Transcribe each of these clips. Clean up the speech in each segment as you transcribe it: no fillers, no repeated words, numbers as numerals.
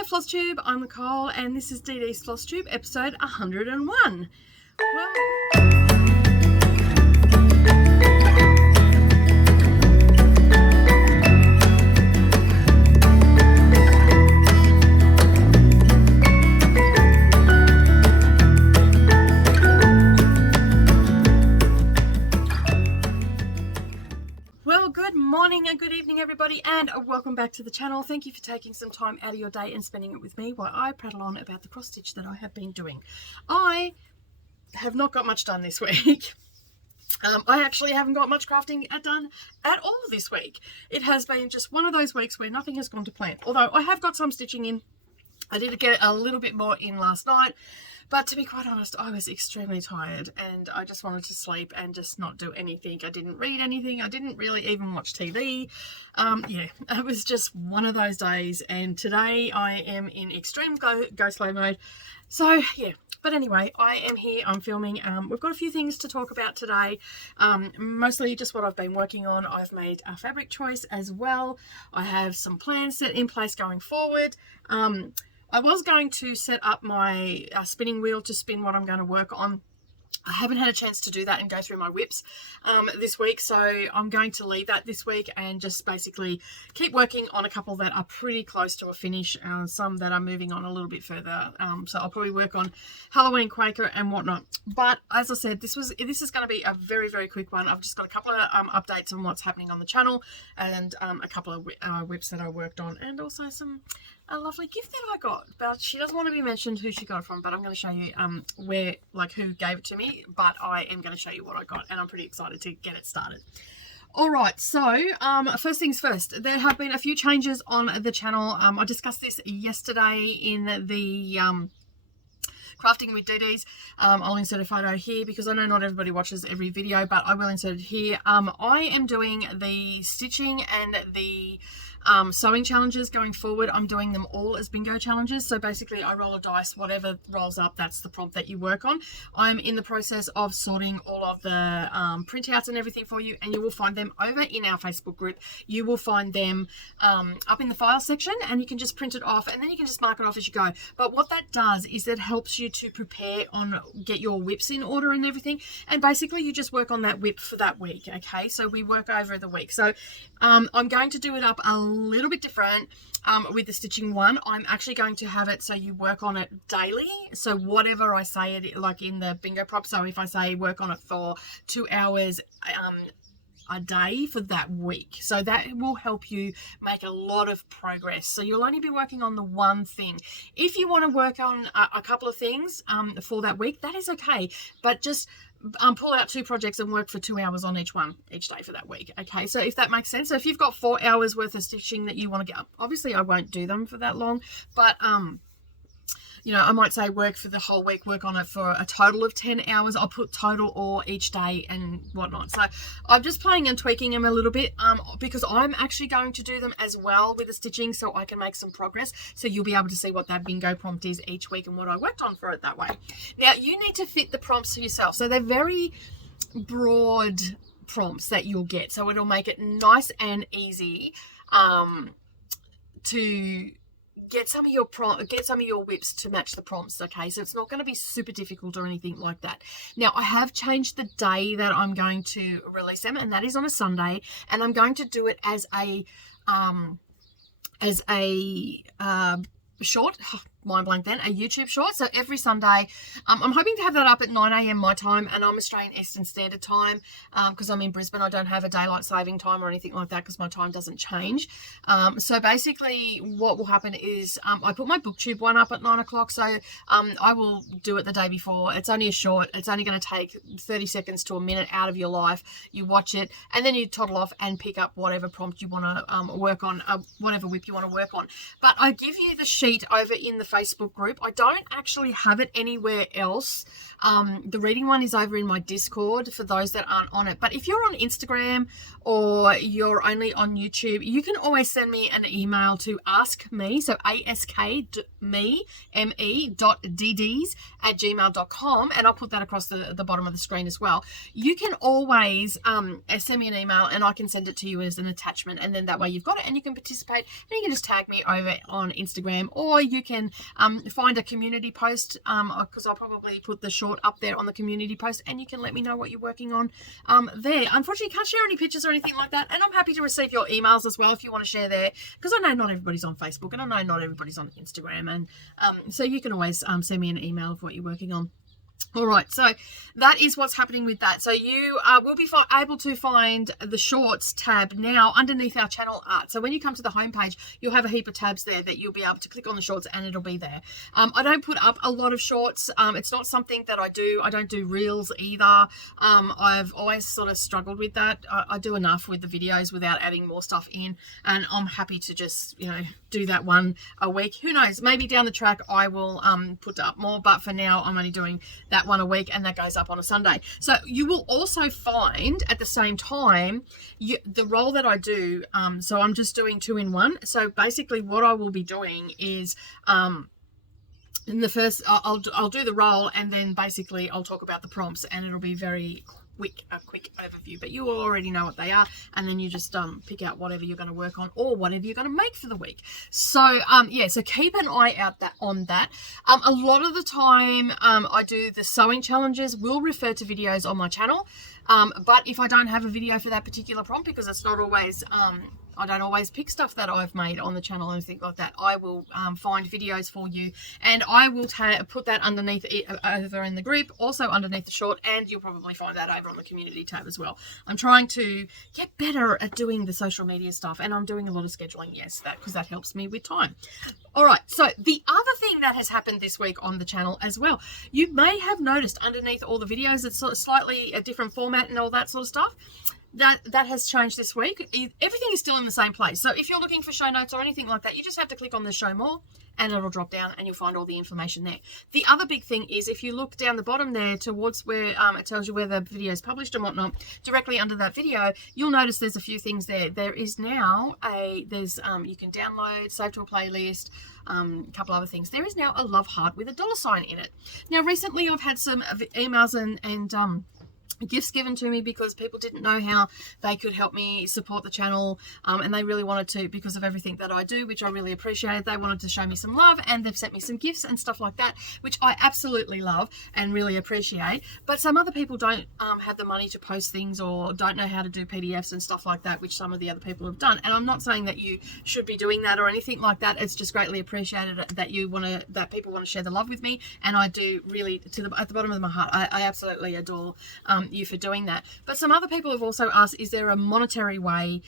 Hello FlossTube, I'm Nicole and this is DD's FlossTube episode 101. Well, good morning and good evening everybody, and welcome back to the channel. Thank you for taking some time out of your day and spending it with me while I prattle on about the cross stitch that I have been doing. I have not got much done this week. I actually haven't got much crafting done at all this week. It has been just one of those weeks where nothing has gone to plan, although I have got some stitching in. I did get a little bit more in last night, but to be quite honest, I was extremely tired and I just wanted to sleep and just not do anything. I didn't read anything. I didn't really even watch TV. Yeah, it was just one of those days, and today I am in extreme go slow mode. So yeah, but anyway, I am here, I'm filming. We've got a few things to talk about today, mostly just what I've been working on. I've made a fabric choice as well. I have some plans set in place going forward. I was going to set up my spinning wheel to spin what I'm going to work on. I haven't had a chance to do that and go through my whips this week, so I'm going to leave that this week and just basically keep working on a couple that are pretty close to a finish, some that are moving on a little bit further. So I'll probably work on Halloween Quaker and whatnot. But as I said, this is going to be a very, very quick one. I've just got a couple of updates on what's happening on the channel, and a couple of whips that I worked on, and also a lovely gift that I got. But she doesn't want to be mentioned who she got it from, but I'm going to show you who gave it to me. But I am going to show you what I got, and I'm pretty excited to get it started. All right, so first things first, there have been a few changes on the channel. I discussed this yesterday in the Crafting with DDs. I'll insert a photo here because I know not everybody watches every video, but I will insert it here. I am doing the stitching and the sewing challenges going forward. I'm doing them all as bingo challenges. So basically I roll a dice, whatever rolls up, that's the prompt that you work on. I'm in the process of sorting all of the printouts and everything for you, and you will find them over in our Facebook group. You will find them up in the file section, and you can just print it off and then you can just mark it off as you go. But what that does is it helps you to prepare get your whips in order and everything, and basically you just work on that whip for that week. Okay, so we work over the week. So I'm going to do it up a little bit different with the stitching one. I'm actually going to have it so you work on it daily. So whatever I say it, like in the bingo prop, so if I say work on it for 2 hours a day for that week, so that will help you make a lot of progress. So you'll only be working on the one thing. If you want to work on a couple of things for that week, that is okay, but just pull out 2 projects and work for 2 hours on each day for that week. Okay, so if that makes sense. So if you've got 4 hours worth of stitching that you want to get up, obviously I won't do them for that long, but you know, I might say work for the whole week, work on it for a total of 10 hours. I'll put total or each day and whatnot. So I'm just playing and tweaking them a little bit because I'm actually going to do them as well with the stitching so I can make some progress. So you'll be able to see what that bingo prompt is each week and what I worked on for it that way. Now, you need to fit the prompts to yourself. So they're very broad prompts that you'll get. So it'll make it nice and easy to get some of your whips to match the prompts. Okay, so it's not going to be super difficult or anything like that. Now, I have changed the day that I'm going to release them, and that is on a Sunday, and I'm going to do it as a short, mind blank then, a YouTube short. So every Sunday, I'm hoping to have that up at 9 a.m. my time, and I'm Australian Eastern Standard Time because I'm in Brisbane. I don't have a daylight saving time or anything like that because my time doesn't change. So basically what will happen is I put my booktube one up at 9 o'clock. So I will do it the day before. It's only a short. It's only going to take 30 seconds to a minute out of your life. You watch it and then you toddle off and pick up whatever prompt you want to work on, whatever whip you want to work on. But I give you the sheet over in the Facebook group. I don't actually have it anywhere else The reading one is over in my Discord for those that aren't on it. But if you're on Instagram or you're only on YouTube, you can always send me an email to askme, so askme.dds@gmail.com, and I'll put that across the bottom of the screen as well. You can always send me an email and I can send it to you as an attachment, and then that way you've got it and you can participate, and you can just tag me over on Instagram, or you can find a community post, because I'll probably put the short up there on the community post, and you can let me know what you're working on there. Unfortunately, can't share any pictures or anything like that, and I'm happy to receive your emails as well if you want to share there, because I know not everybody's on Facebook and I know not everybody's on Instagram, and so you can always send me an email of what you're working on. All right, so that is what's happening with that. So you will be able to find the shorts tab now underneath our channel art. So when you come to the homepage, you'll have a heap of tabs there that you'll be able to click on the shorts and it'll be there. I don't put up a lot of shorts. It's not something that I do. I don't do reels either. I've always sort of struggled with that. I do enough with the videos without adding more stuff in, and I'm happy to just, you know, do that one a week. Who knows, maybe down the track I will put up more, but for now I'm only doing that one a week, and that goes up on a Sunday. So you will also find at the same time the roll that I do, so I'm just doing 2-in-1. So basically what I will be doing is in the first I'll do the roll, and then basically I'll talk about the prompts, and it'll be very a quick overview, but you will already know what they are, and then you just pick out whatever you're going to work on or whatever you're going to make for the week. So yeah, so keep an eye out on that. A lot of the time I do the sewing challenges will refer to videos on my channel, but if I don't have a video for that particular prompt, because it's not always I don't always pick stuff that I've made on the channel and things like that, I will find videos for you, and I will put that underneath over in the group, also underneath the short, and you'll probably find that over on the community tab as well. I'm trying to get better at doing the social media stuff, and I'm doing a lot of scheduling, yes, because that helps me with time. All right, so the other thing that has happened this week on the channel as well, you may have noticed underneath all the videos, it's sort of slightly a different format and all that sort of stuff. That has changed this week. Everything is still in the same place. So if you're looking for show notes or anything like that, you just have to click on the show more, and it'll drop down and you'll find all the information there. The other big thing is, if you look down the bottom there towards where it tells you where the video is published and whatnot, directly under that video, you'll notice there's a few things there. There is now you can download, save to a playlist, a couple other things. There is now a love heart with a $sign in it. Now recently I've had some emails and gifts given to me because people didn't know how they could help me support the channel, and they really wanted to, because of everything that I do, which I really appreciate. They wanted to show me some love, and they've sent me some gifts and stuff like that, which I absolutely love and really appreciate. But some other people don't have the money to post things, or don't know how to do PDFs and stuff like that, which some of the other people have done. And I'm not saying that you should be doing that or anything like that. It's just greatly appreciated that people want to share the love with me, and I do really, at the bottom of my heart, I absolutely adore you for doing that. But some other people have also asked, is there a monetary way,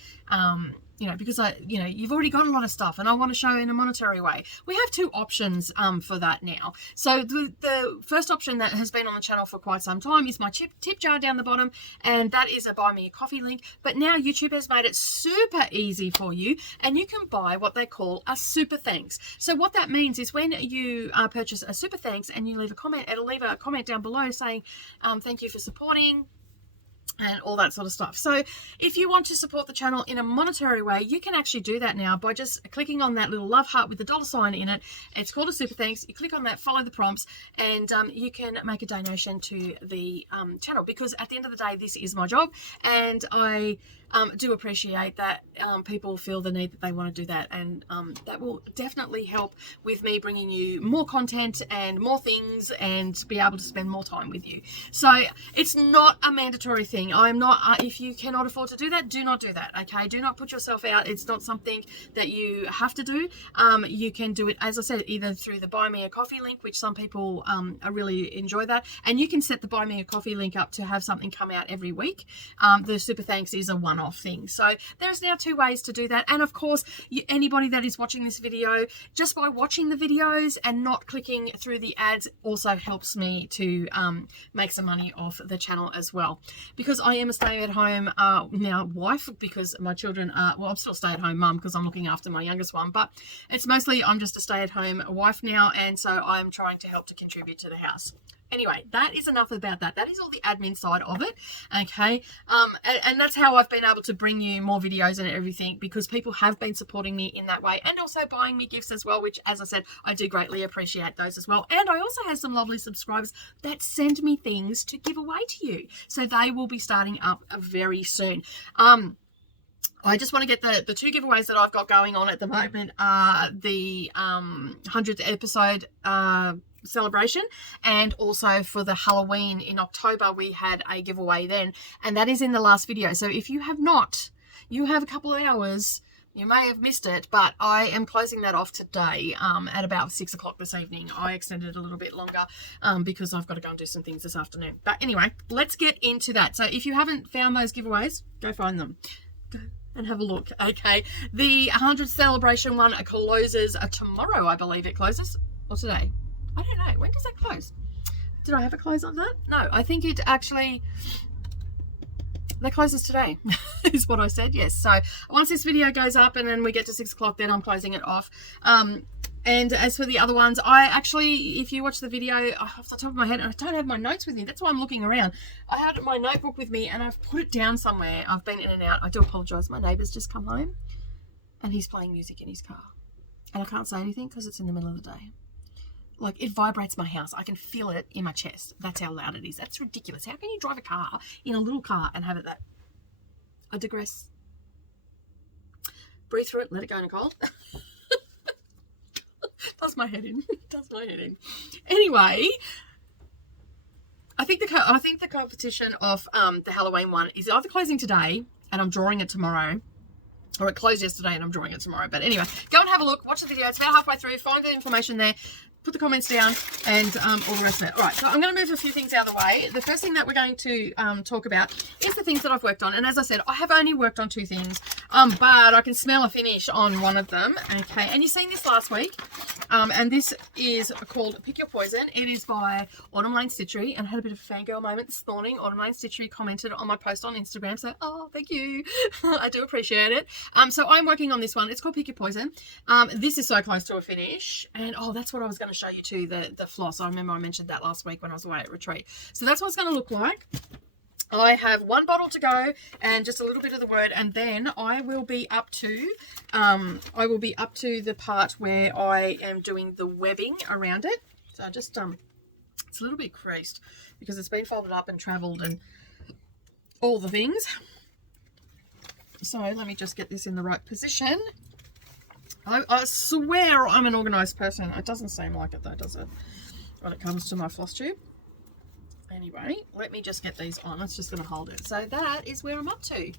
because you've already got a lot of stuff and I want to show in a monetary way. We have two options for that now. So the first option that has been on the channel for quite some time is my tip jar down the bottom, and that is a buy me a coffee link. But now YouTube has made it super easy for you, and you can buy what they call a super thanks. So what that means is, when you purchase a super thanks and you leave a comment, it'll leave a comment down below saying thank you for supporting, and all that sort of stuff. So if you want to support the channel in a monetary way, you can actually do that now by just clicking on that little love heart with the $sign in it. It's called a super thanks. You click on that, follow the prompts, and you can make a donation to the channel, because at the end of the day, this is my job, and I do appreciate that people feel the need that they want to do that, and that will definitely help with me bringing you more content and more things, and be able to spend more time with you. So it's not a mandatory thing. I'm not, if you cannot afford to do that, do not do that, okay? Do not put yourself out. It's not something that you have to do. You can do it, as I said, either through the buy me a coffee link, which some people really enjoy that, and you can set the buy me a coffee link up to have something come out every week. The super thanks is a one-off thing. So there's now two ways to do that. And of course, anybody that is watching this video, just by watching the videos and not clicking through the ads, also helps me to make some money off the channel as well, because I am a stay-at-home now wife, because my children are, well, I'm still stay-at-home mum because I'm looking after my youngest one, but it's mostly I'm just a stay-at-home wife now, and so I'm trying to help to contribute to the house. Anyway, that is enough about that. That is all the admin side of it, okay? And that's how I've been able to bring you more videos and everything, because people have been supporting me in that way, and also buying me gifts as well, which, as I said, I do greatly appreciate those as well. And I also have some lovely subscribers that send me things to give away to you. So they will be starting up very soon. I just want to get the 2 giveaways that I've got going on at the moment are the 100th episode celebration, and also for the Halloween in October we had a giveaway then, and that is in the last video. So if you have not, you have a couple of hours. You may have missed it, but I am closing that off today at about 6 o'clock this evening. I extended it a little bit longer because I've got to go and do some things this afternoon. But anyway, let's get into that. So if you haven't found those giveaways, go find them. Go and have a look. Okay, the 100th celebration one closes tomorrow, I believe it closes, or today. I don't know. When does that close? Did I have it close on that? No, I think it actually... that closes today is what I said. Yes. So once this video goes up and then we get to 6 o'clock, then I'm closing it off. And as for the other ones, I actually, if you watch the video off the top of my head, I don't have my notes with me. That's why I'm looking around. I had my notebook with me and I've put it down somewhere. I've been in and out. I do apologize. My neighbour's just come home and he's playing music in his car. And I can't say anything because it's in the middle of the day. Like, it vibrates my house. I can feel it in my chest. That's how loud it is. That's ridiculous. How can you drive a car in a little car and have it that? I digress. Breathe through it. Let it go, Nicole. Does my head in. Does my head in. Anyway, I think the competition of the Halloween one is either closing today and I'm drawing it tomorrow, or it closed yesterday and I'm drawing it tomorrow. But anyway, go and have a look. Watch the video. It's about halfway through. Find the information there. Put the comments down and all the rest of it. All right, so I'm going to move a few things out of the way. The first thing that we're going to talk about is the things that I've worked on. And as I said, I have only worked on 2 things, but I can smell a finish on one of them. Okay, and you've seen this last week. And this is called Pick Your Poison. It is by Autumn Lane Stitchery, and I had a bit of a fangirl moment this morning. Autumn Lane Stitchery commented on my post on Instagram, so oh, thank you. I do appreciate it. So I'm working on this one. It's called Pick Your Poison. This is so close to a finish, and oh, that's what I was going to show you too, the floss. I remember I mentioned that last week when I was away at retreat. So that's what it's going to look like. I have 1 bottle to go and just a little bit of the word, and then I will be up to the part where I am doing the webbing around it. So I just it's a little bit creased because it's been folded up and traveled and all the things. So let me just get this in the right position. I swear I'm an organised person. It doesn't seem like it though, does it? When it comes to my floss tube. Anyway, let me just get these on. It's just going to hold it. So that is where I'm up to.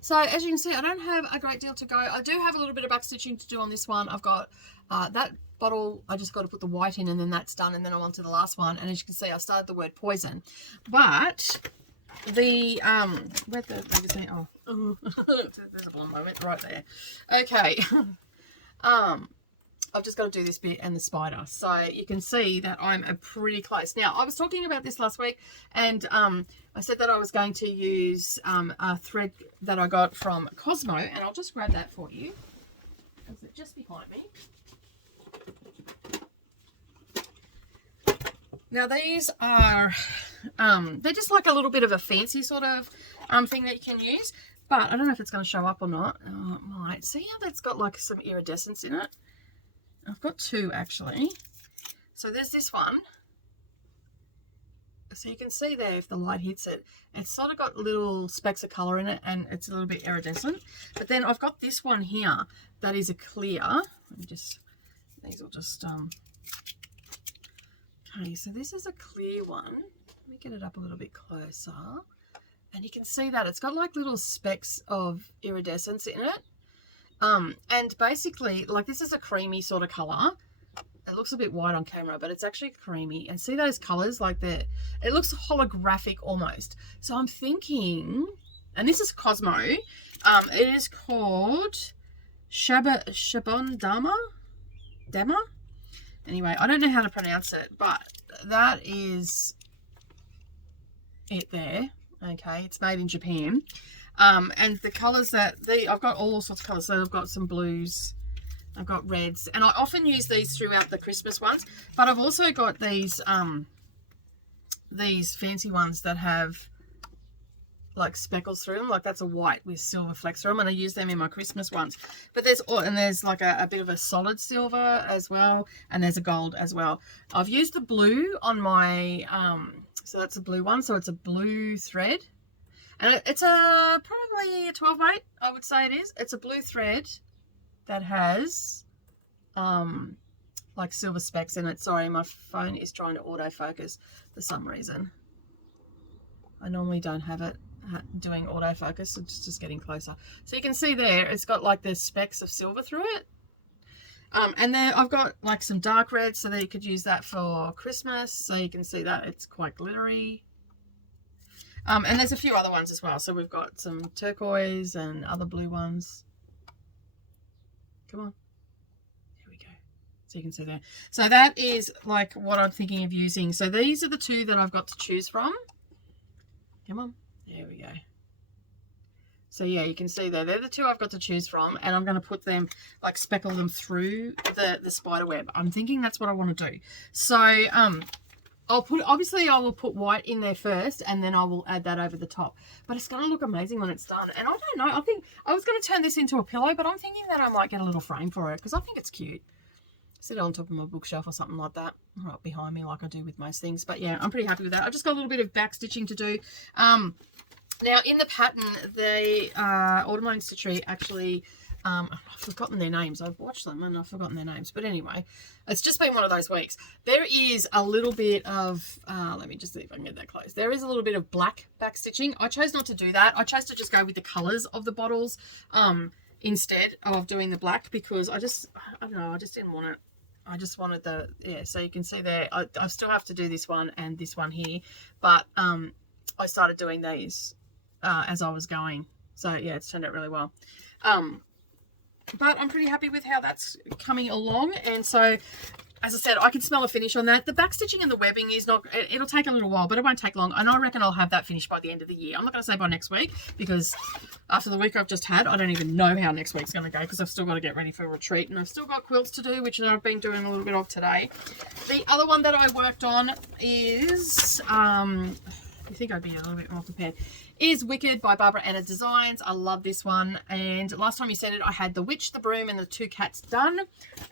So as you can see, I don't have a great deal to go. I do have a little bit of back stitching to do on this one. I've got that bottle. I just got to put the white in and then that's done. And then I'm on to the last one. And as you can see, I started the word poison. But the, where the magazine? Oh, there's a blonde moment right there. Okay. I've just got to do this bit and the spider, so you can see that I'm pretty close. Now, I was talking about this last week, and I said that I was going to use a thread that I got from Cosmo, and I'll just grab that for you because it's just behind me. Now, these are they're just like a little bit of a fancy sort of thing that you can use, but I don't know if it's going to show up or not. Oh, it might. See how that's got like some iridescence in it? I've got 2 actually. So there's this one. So you can see there if the light hits it, it's sort of got little specks of colour in it and it's a little bit iridescent. But then I've got this one here that is a clear. Let me just, these will just, okay, so this is a clear one. Let me get it up a little bit closer. And you can see that it's got like little specks of iridescence in it. And basically, like, this is a creamy sort of colour. It looks a bit white on camera, but it's actually creamy. And see those colours, like it looks holographic almost. So I'm thinking, and this is Cosmo. It is called Shabon Dama. Anyway, I don't know how to pronounce it, but that is it there. Okay, it's made in Japan. And the colours that I've got all sorts of colours. So I've got some blues, I've got reds, and I often use these throughout the Christmas ones. But I've also got these these fancy ones that have like speckles through them, like that's a white with silver flecks through them, and I use them in my Christmas ones. But there's like a bit of a solid silver as well, and there's a gold as well. I've used the blue on my so that's a blue one, so it's a blue thread, and it's probably a 12 weight, I would say it is. It's a blue thread that has like silver specks in it. Sorry, my phone is trying to autofocus for some reason. I normally don't have it doing autofocus, so it's just getting closer. So you can see there, it's got like the specks of silver through it. And then I've got like some dark red, so that you could use that for Christmas. So you can see that it's quite glittery. And there's a few other ones as well. So we've got some turquoise and other blue ones. Come on. There we go. So you can see there. So that is like what I'm thinking of using. So these are the two that I've got to choose from. Come on. There we go. So yeah, you can see there, they're the two I've got to choose from, and I'm going to put them, like speckle them through the spider web. I'm thinking that's what I want to do. So obviously I will put white in there first, and then I will add that over the top. But it's going to look amazing when it's done. And I don't know, I think I was going to turn this into a pillow, but I'm thinking that I might get a little frame for it because I think it's cute. Sit it on top of my bookshelf or something like that, right behind me, like I do with most things. But yeah, I'm pretty happy with that. I've just got a little bit of back stitching to do. Now in the pattern, the Autumn Stitchery actually, I've forgotten their names. I've watched them and I've forgotten their names. But anyway, it's just been one of those weeks. There is a little bit of, let me just see if I can get that close. There is a little bit of black back stitching. I chose not to do that. I chose to just go with the colours of the bottles instead of doing the black, because I don't know, I just didn't want it. I just wanted the, yeah, so you can see there, I still have to do this one and this one here, but I started doing these as I was going. So yeah, it's turned out really well. But I'm pretty happy with how that's coming along. And so, as I said, I can smell a finish on that. The back stitching and the webbing is not, it'll take a little while, but it won't take long. And I reckon I'll have that finished by the end of the year. I'm not going to say by next week, because after the week I've just had, I don't even know how next week's going to go, because I've still got to get ready for a retreat, and I've still got quilts to do, which I've been doing a little bit of today. The other one that I worked on is, you think I'd be a little bit more prepared, is Wicked by Barbara Anna Designs. I love this one, and last time you sent it I had the witch, the broom, and the two cats done,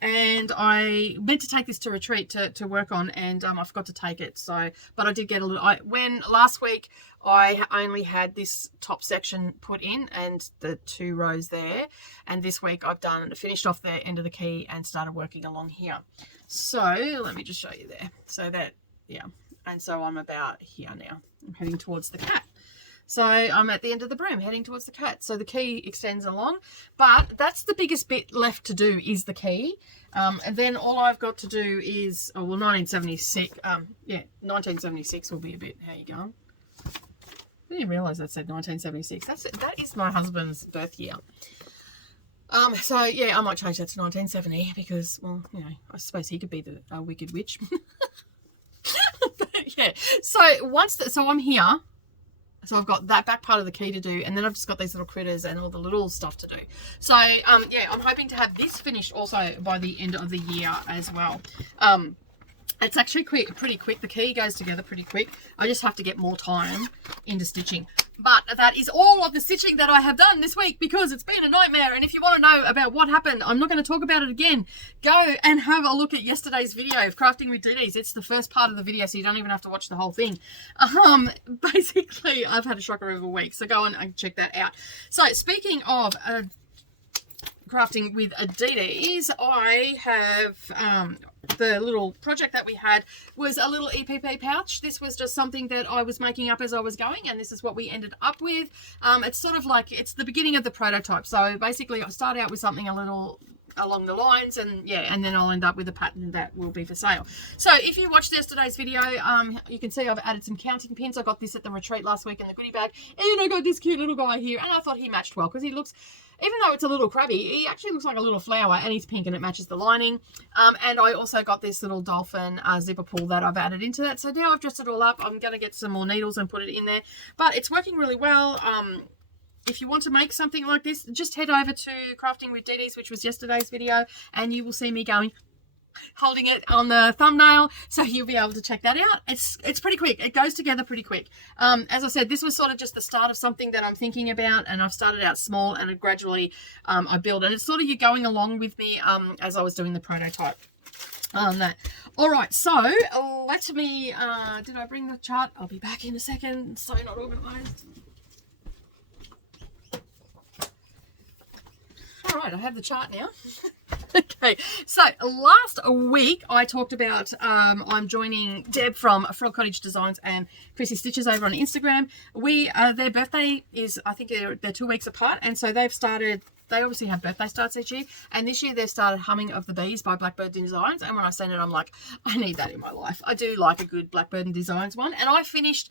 and I meant to take this to retreat to work on, and I forgot to take it. So, but I did get a little, when last week I only had this top section put in and the 2 rows there, and this week I've finished off the end of the key and started working along here. So let me just show you there. So that, yeah, and so I'm about here now. I'm heading towards the cat. So I'm at the end of the broom, heading towards the cat. So the key extends along, but that's the biggest bit left to do, is the key. And then all I've got to do is, oh, well, 1976, yeah, 1976 will be a bit, how you going? I didn't realise that said 1976. That is my husband's birth year. So yeah, I might change that to 1970, because, well, you know, I suppose he could be the wicked witch. But yeah, so so I'm here. So I've got that back part of the key to do, and then I've just got these little critters and all the little stuff to do. So yeah, I'm hoping to have this finished also by the end of the year as well. It's actually pretty quick. The key goes together pretty quick. I just have to get more time into stitching. But that is all of the stitching that I have done this week, because it's been a nightmare. And if you want to know about what happened, I'm not going to talk about it again. Go and have a look at yesterday's video of Crafting with DDs. It's the first part of the video, so you don't even have to watch the whole thing. Basically, I've had a shocker of a week, so go and check that out. So speaking of crafting with DDs, I have the little project that we had was a little EPP pouch. This was just something that I was making up as I was going, and this is what we ended up with. It's sort of like, it's the beginning of the prototype. So basically I start out with something a little along the lines, and yeah, and then I'll end up with a pattern that will be for sale. So if you watched yesterday's video, you can see I've added some counting pins. I got this at the retreat last week in the goodie bag, and I got this cute little guy here, and I thought he matched well, because he looks, even though it's a little crabby, he actually looks like a little flower, and he's pink and it matches the lining. And I also got this little dolphin zipper pull that I've added into that. So now I've dressed it all up. I'm going to get some more needles and put it in there, but it's working really well. If you want to make something like this, just head over to Crafting with DDs, which was yesterday's video, and you will see me going holding it on the thumbnail, so you'll be able to check that out. It's pretty quick. It goes together pretty quick. As I said, this was sort of just the start of something that I'm thinking about, and I've started out small and gradually I build, and it's sort of you going along with me as I was doing the prototype on that. All right, so let me did I bring the chart? I'll be back in a second. So not organized. All right, I have the chart now. Okay, so last week I talked about I'm joining Deb from Frog Cottage Designs and Chrissy Stitches over on Instagram. Their birthday is, I think they're 2 weeks apart, and so they've started. They obviously have birthday starts each year, and this year they've started Humming of the Bees by Blackbird Designs, and when I seen it, I'm like, I need that in my life. I do like a good Blackbird Designs one, and I finished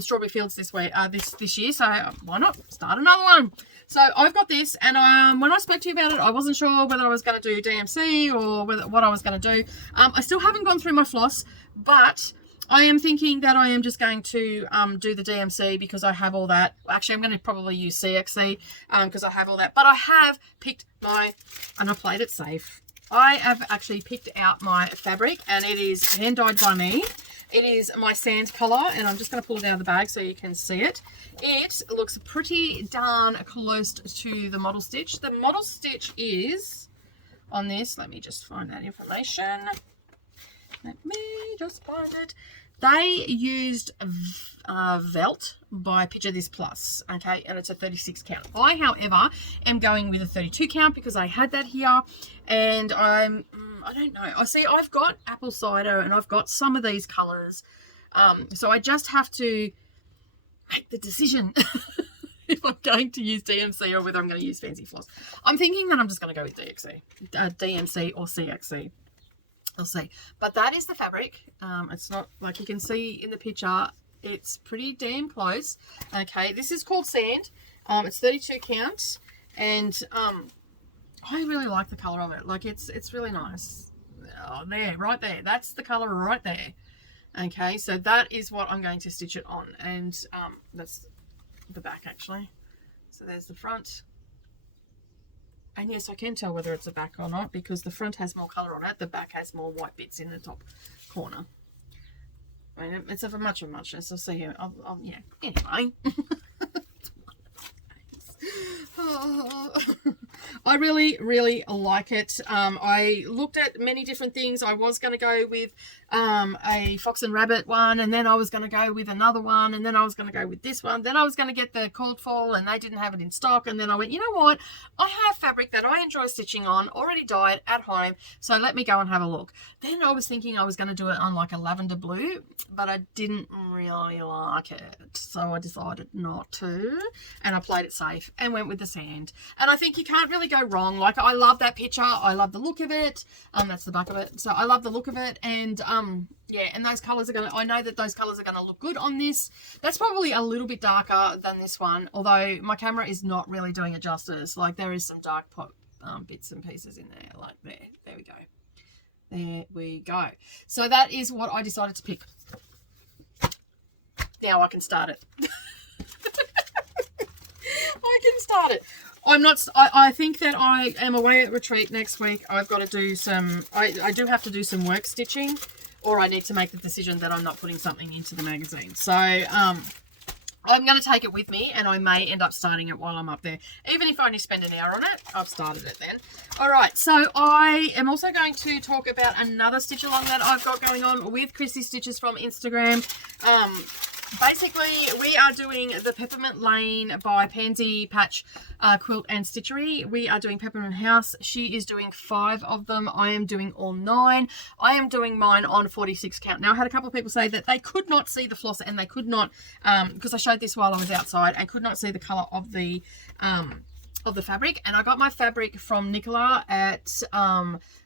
Strawberry Fields this week, this year, so why not start another one? So I've got this, and when I spoke to you about it, I wasn't sure whether I was going to do DMC or what I was going to do. I still haven't gone through my floss, but I am thinking that I am just going to do the DMC because I have all that. Actually, I'm going to probably use CXC because I have all that. But I have picked and I played it safe. I have actually picked out my fabric, and it is hand dyed by me. It is my sand colour, and I'm just going to pull it out of the bag so you can see it. It looks pretty darn close to the model stitch. The model stitch is on this. Let me just find that information. Let me just find it. They used Velt by Picture This Plus, okay, and it's a 36 count. I, however, am going with a 32 count because I had that here, and I don't know. I see I've got apple cider and I've got some of these colours, so I just have to make the decision if I'm going to use DMC or whether I'm going to use Fancy Floss. I'm thinking that I'm just going to go with DMC or CXC. I'll see. But that is the fabric. It's not, like you can see in the picture, it's pretty damn close. Okay, this is called Sand. It's 32 count, and I really like the colour of it. Like it's really nice. Oh, there, right there. That's the colour right there. Okay, so that is what I'm going to stitch it on, and that's the back actually. So there's the front. And yes, I can tell whether it's a back or not because the front has more colour on it. The back has more white bits in the top corner. I mean, it's of a much of muchness. I'll see here. Yeah. Anyway. I really, really like it. I looked at many different things. I was going to go with a Fox and Rabbit one, and then I was going to go with another one, and then I was going to go with this one. Then I was going to get the Cold Fall, and they didn't have it in stock. And then I went, you know what? I have fabric that I enjoy stitching on, already dyed at home, so let me go and have a look. Then I was thinking I was going to do it on like a lavender blue, but I didn't really like it, so I decided not to, and I played it safe and went with the sand. And I think you can't really go wrong. Like, I love that picture. I love the look of it. That's the back of it. So I love the look of it, and yeah, and those colors are I know that those colors are gonna look good on this. That's probably a little bit darker than this one, although my camera is not really doing it justice. Like, there is some dark pop bits and pieces in there. Like, there we go. There we go. So that is what I decided to pick. Now I can start it. I can start it. I think that I am away at retreat next week. I've got to do some, I do have to do some work stitching, or I need to make the decision that I'm not putting something into the magazine. So I'm going to take it with me, and I may end up starting it while I'm up there. Even if I only spend an hour on it, I've started it then. All right, so I am also going to talk about another stitch along that I've got going on with Chrissy Stitches from Instagram. Basically, we are doing the Peppermint Lane by Pansy Patch Quilt and Stitchery. We are doing Peppermint House. She is doing 5 of them. I am doing all 9. I am doing mine on 46 count. Now, I had a couple of people say that they could not see the floss, and they could not, because I showed this while I was outside, and could not see the colour of the fabric. And I got my fabric from Nicola at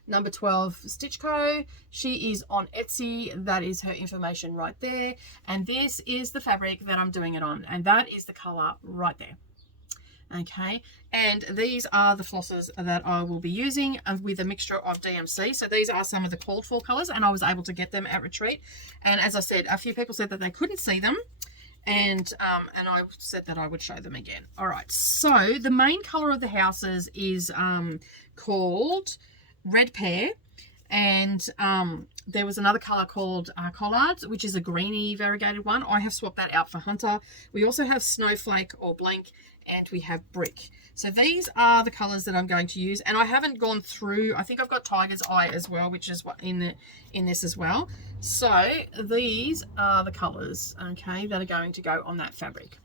number 12 Stitch Co. She is on Etsy. That is her information right there, and this is the fabric that I'm doing it on, and that is the color right there. Okay, and these are the flosses that I will be using with a mixture of DMC. So these are some of the called for colors, and I was able to get them at retreat. And as I said, a few people said that they couldn't see them, and I said that I would show them again. All right, so the main color of the houses is called Red Pear, and there was another color called Collards, which is a greeny variegated one. I have swapped that out for Hunter. We also have Snowflake or Blank, and we have Brick. So these are the colors that I'm going to use, and I haven't gone through. I think I've got Tiger's Eye as well, which is what in this as well. So these are the colors, okay, that are going to go on that fabric.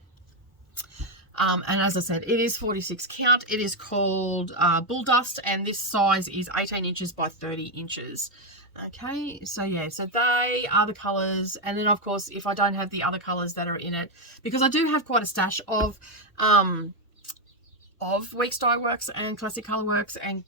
And as I said, it is 46 count. It is called Bull Dust, and this size is 18 inches by 30 inches. Okay, so yeah, so they are the colors. And then of course, if I don't have the other colors that are in it, because I do have quite a stash of Weeks Dye Works and Classic Color Works and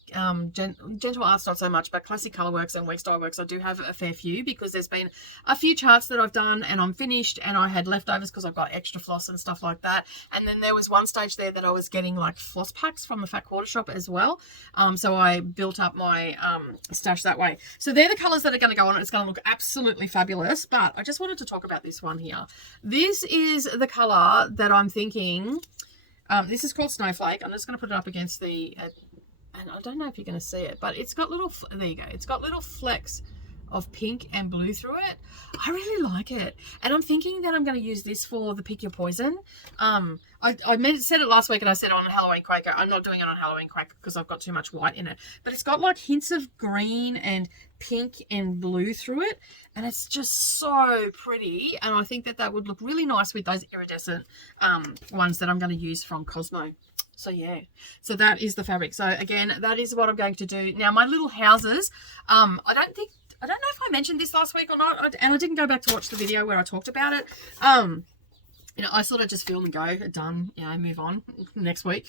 Gentle Arts not so much, but Classic Color Works and Weeks Dye Works I do have a fair few, because there's been a few charts that I've done and I'm finished, and I had leftovers because I've got extra floss and stuff like that. And then there was one stage there that I was getting like floss packs from the Fat Quarter Shop as well, so I built up my stash that way. So they're the colors that are going to go on it. It's going to look absolutely fabulous. But I just wanted to talk about this one here. This is the color that I'm thinking. This is called Snowflake. I'm just going to put it up against the, and I don't know if you're going to see it, but it's got little, there you go. It's got little flecks of pink and blue through it. I really like it. And I'm thinking that I'm going to use this for the Pick Your Poison. I said it last week, and I said on Halloween Quaker. I'm not doing it on Halloween Quaker because I've got too much white in it. But it's got like hints of green and pink and blue through it. And it's just so pretty. And I think that that would look really nice with those iridescent ones that I'm going to use from Cosmo. So yeah, so that is the fabric. So again, that is what I'm going to do. Now my little houses, I don't know if I mentioned this last week or not, and I didn't go back to watch the video where I talked about it. You know, I sort of just film and go, done, you know, move on next week,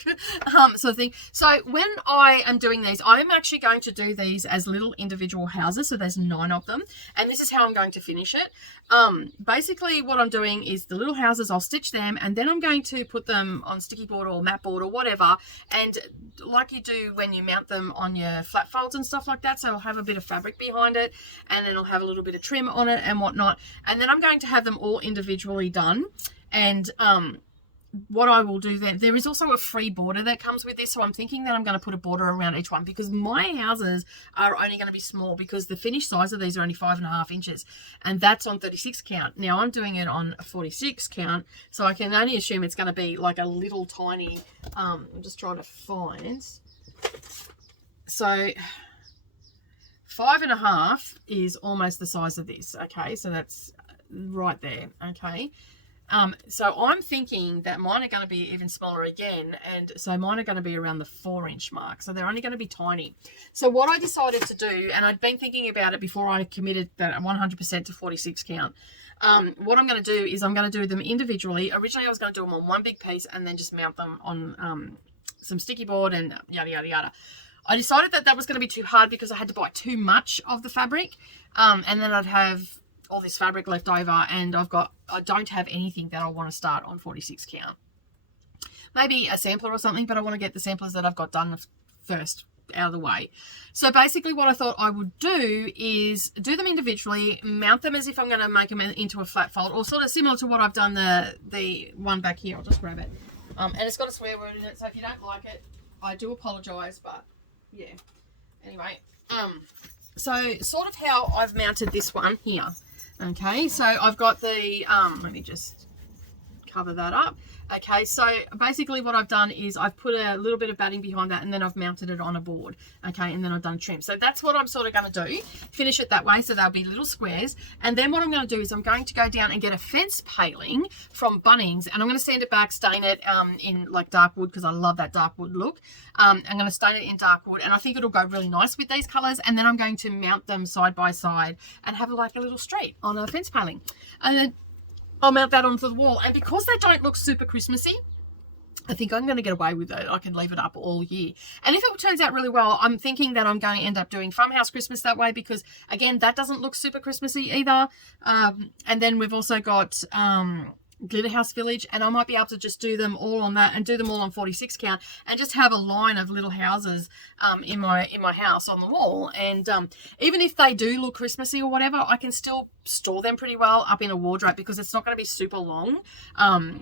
sort of thing. So when I am doing these, I'm actually going to do these as little individual houses. So there's 9 of them, and this is how I'm going to finish it. Basically what I'm doing is the little houses, I'll stitch them, and then I'm going to put them on sticky board or mat board or whatever. And like you do when you mount them on your flat folds and stuff like that. So I'll have a bit of fabric behind it, and then I'll have a little bit of trim on it and whatnot. And then I'm going to have them all individually done. And what I will do then, there is also a free border that comes with this. So I'm thinking that I'm going to put a border around each one, because my houses are only going to be small, because the finished size of these are only 5.5 inches. And that's on 36 count. Now I'm doing it on 46 count. So I can only assume it's going to be like a little tiny, I'm just trying to find. So 5.5 is almost the size of this. Okay. So that's right there. Okay. So I'm thinking that mine are going to be even smaller again, and so mine are going to be around the 4-inch mark, so they're only going to be tiny. So what I decided to do, and I'd been thinking about it before I committed that 100% to 46 count, what I'm going to do is I'm going to do them individually. Originally I was going to do them on one big piece and then just mount them on some sticky board and yada yada yada. I decided that that was going to be too hard because I had to buy too much of the fabric, and then I'd have all this fabric left over, and I don't have anything that I want to start on 46 count. Maybe a sampler or something, but I want to get the samplers that I've got done first out of the way. So basically what I thought I would do is do them individually, mount them as if I'm going to make them into a flat fold, or sort of similar to what I've done the one back here. I'll just grab it. And it's got a swear word in it, so if you don't like it, I do apologise, but yeah. Anyway, so sort of how I've mounted this one here. Okay, so I've got the, let me just cover that up. Okay, so basically what I've done is I've put a little bit of batting behind that, and then I've mounted it on a board. Okay, and then I've done trim. So that's what I'm sort of going to do. Finish it that way, so they'll be little squares. And then what I'm going to do is I'm going to go down and get a fence paling from Bunnings, and I'm going to sand it back, stain it in like dark wood, because I love that dark wood look. I'm going to stain it in dark wood, and I think it'll go really nice with these colours. And then I'm going to mount them side by side and have like a little street on a fence paling. And then I'll mount that onto the wall, and because they don't look super Christmassy, I think I'm going to get away with it. I can leave it up all year. And if it turns out really well, I'm thinking that I'm going to end up doing Farmhouse Christmas that way, because again, that doesn't look super Christmassy either. And then we've also got Glitter House Village, and I might be able to just do them all on that and do them all on 46 count and just have a line of little houses in my house on the wall. And even if they do look Christmassy or whatever, I can still store them pretty well up in a wardrobe, because it's not going to be super long,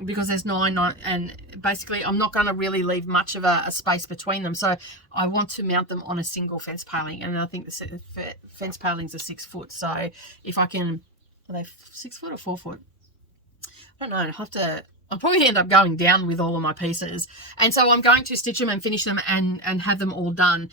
because there's nine, and basically I'm not going to really leave much of a space between them. So I want to mount them on a single fence paling, and I think the fence palings are 6 foot. So if I can, are they 6 foot or 4 foot? I don't know. I'll probably end up going down with all of my pieces, and so I'm going to stitch them and finish them and have them all done,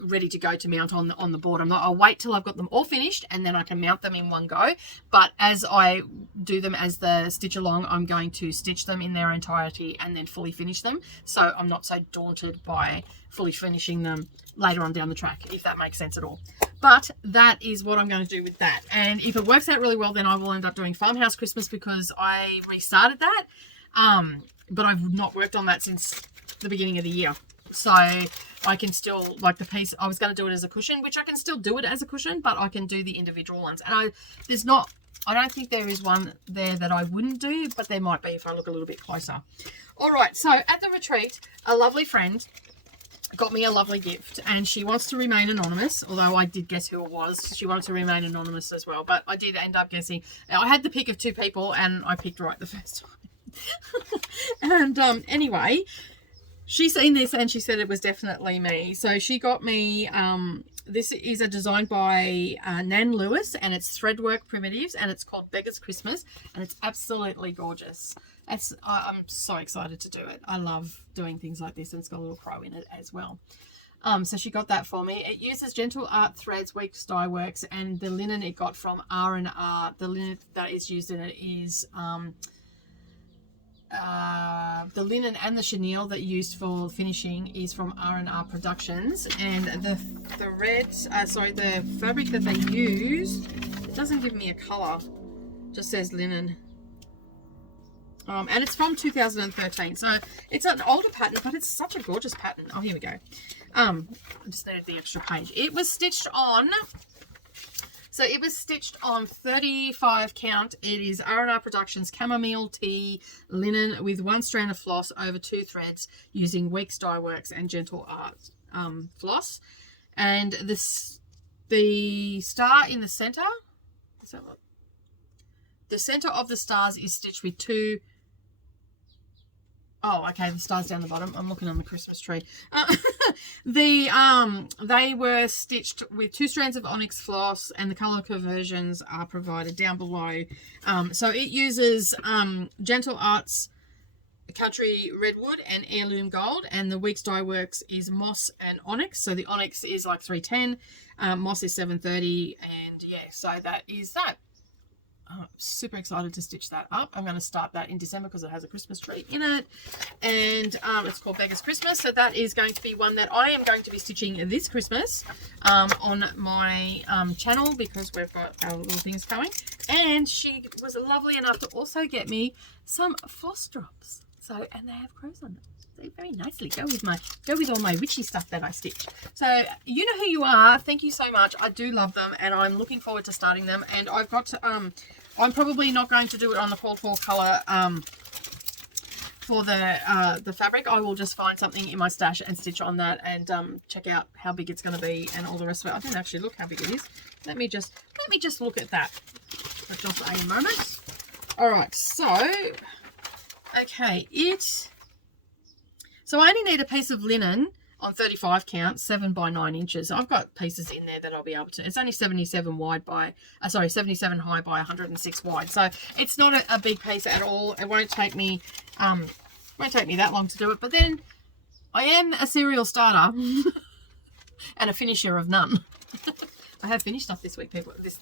ready to go to mount on the board. I'll wait till I've got them all finished, and then I can mount them in one go. But as I do them as the stitch along, I'm going to stitch them in their entirety and then fully finish them, so I'm not so daunted by fully finishing them later on down the track, if that makes sense at all. But that is what I'm going to do with that. And if it works out really well, then I will end up doing Farmhouse Christmas, because I restarted that. But I've not worked on that since the beginning of the year. So I can still, like the piece, I was going to do it as a cushion, which I can still do it as a cushion, but I can do the individual ones. And I don't think there is one there that I wouldn't do, but there might be if I look a little bit closer. All right, so at the retreat, a lovely friend got me a lovely gift, and she wants to remain anonymous, although I did guess who it was. She wanted to remain anonymous as well, but I did end up guessing. I had the pick of 2 people, and I picked right the first time. And anyway, she seen this and she said it was definitely me. So she got me, this is a design by Nan Lewis, and it's Threadwork Primitives, and it's called Beggar's Christmas, and it's absolutely gorgeous. I'm so excited to do it. I love doing things like this, and it's got a little crow in it as well. So she got that for me. It uses Gentle Art threads, Weeks Dye Works, and the linen it got from R&R. The linen that is used in it is the linen and the chenille that used for finishing is from R&R Productions, and the fabric that they used, it doesn't give me a color, just says linen. And it's from 2013, so it's an older pattern, but it's such a gorgeous pattern. Oh, here we go. I just needed the extra page. It was stitched on, 35 count. It is R&R Productions Chamomile Tea linen with 1 strand of floss over 2 threads using Weeks Dye Works and Gentle Art floss. And the star in the center, is that what? The center of the stars is stitched with 2. Oh, okay, the stars down the bottom. I'm looking on the Christmas tree. They were stitched with 2 strands of onyx floss, and the color conversions are provided down below. So it uses Gentle Arts Country Redwood and Heirloom Gold, and the Weeks Dye Works is moss and onyx. So the onyx is like 310, moss is 730, and yeah, so that is that. I'm super excited to stitch that up. I'm going to start that in December because it has a Christmas tree in it, and it's called Beggar's Christmas. So that is going to be one that I am going to be stitching this Christmas on my channel, because we've got our little things going. And she was lovely enough to also get me some floss drops. So, and they have crows on them. They very nicely go with all my witchy stuff that I stitch. So you know who you are. Thank you so much. I do love them, and I'm looking forward to starting them. And I've got to, I'm probably not going to do it on the called for color for the fabric. I will just find something in my stash and stitch on that, and check out how big it's going to be and all the rest of it. I didn't actually look how big it is. Let me just look at that for just a moment. All right, so okay, so I only need a piece of linen on 35 count, 7 by 9 inches. I've got pieces in there that I'll be able to. It's only 77 wide by, 77 high by 106 wide. So it's not a big piece at all. It won't take me that long to do it. But then I am a serial starter and a finisher of none. I have finished stuff this week, people. This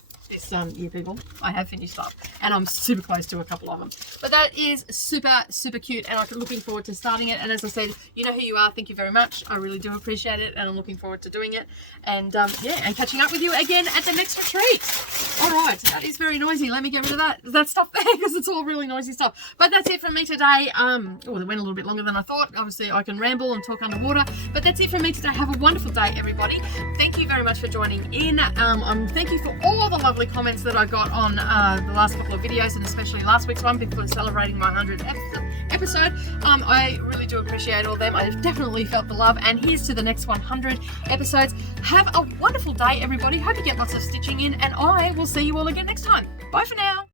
year, people. I have finished up, and I'm super close to a couple of them. But that is super, super cute, and I'm looking forward to starting it. And as I said, you know who you are. Thank you very much. I really do appreciate it, and I'm looking forward to doing it. And yeah, and catching up with you again at the next retreat. All right, that is very noisy. Let me get rid of that stuff there because it's all really noisy stuff. But that's it from me today. Oh, it went a little bit longer than I thought. Obviously, I can ramble and talk underwater. But that's it from me today. Have a wonderful day, everybody. Thank you very much for joining in. Thank you for all the lovely comments that I got on the last couple of videos, and especially last week's one because celebrating my 100th episode. I really do appreciate all of them. I've definitely felt the love. And here's to the next 100 episodes. Have a wonderful day, everybody. Hope you get lots of stitching in, and I will see you all again next time. Bye for now.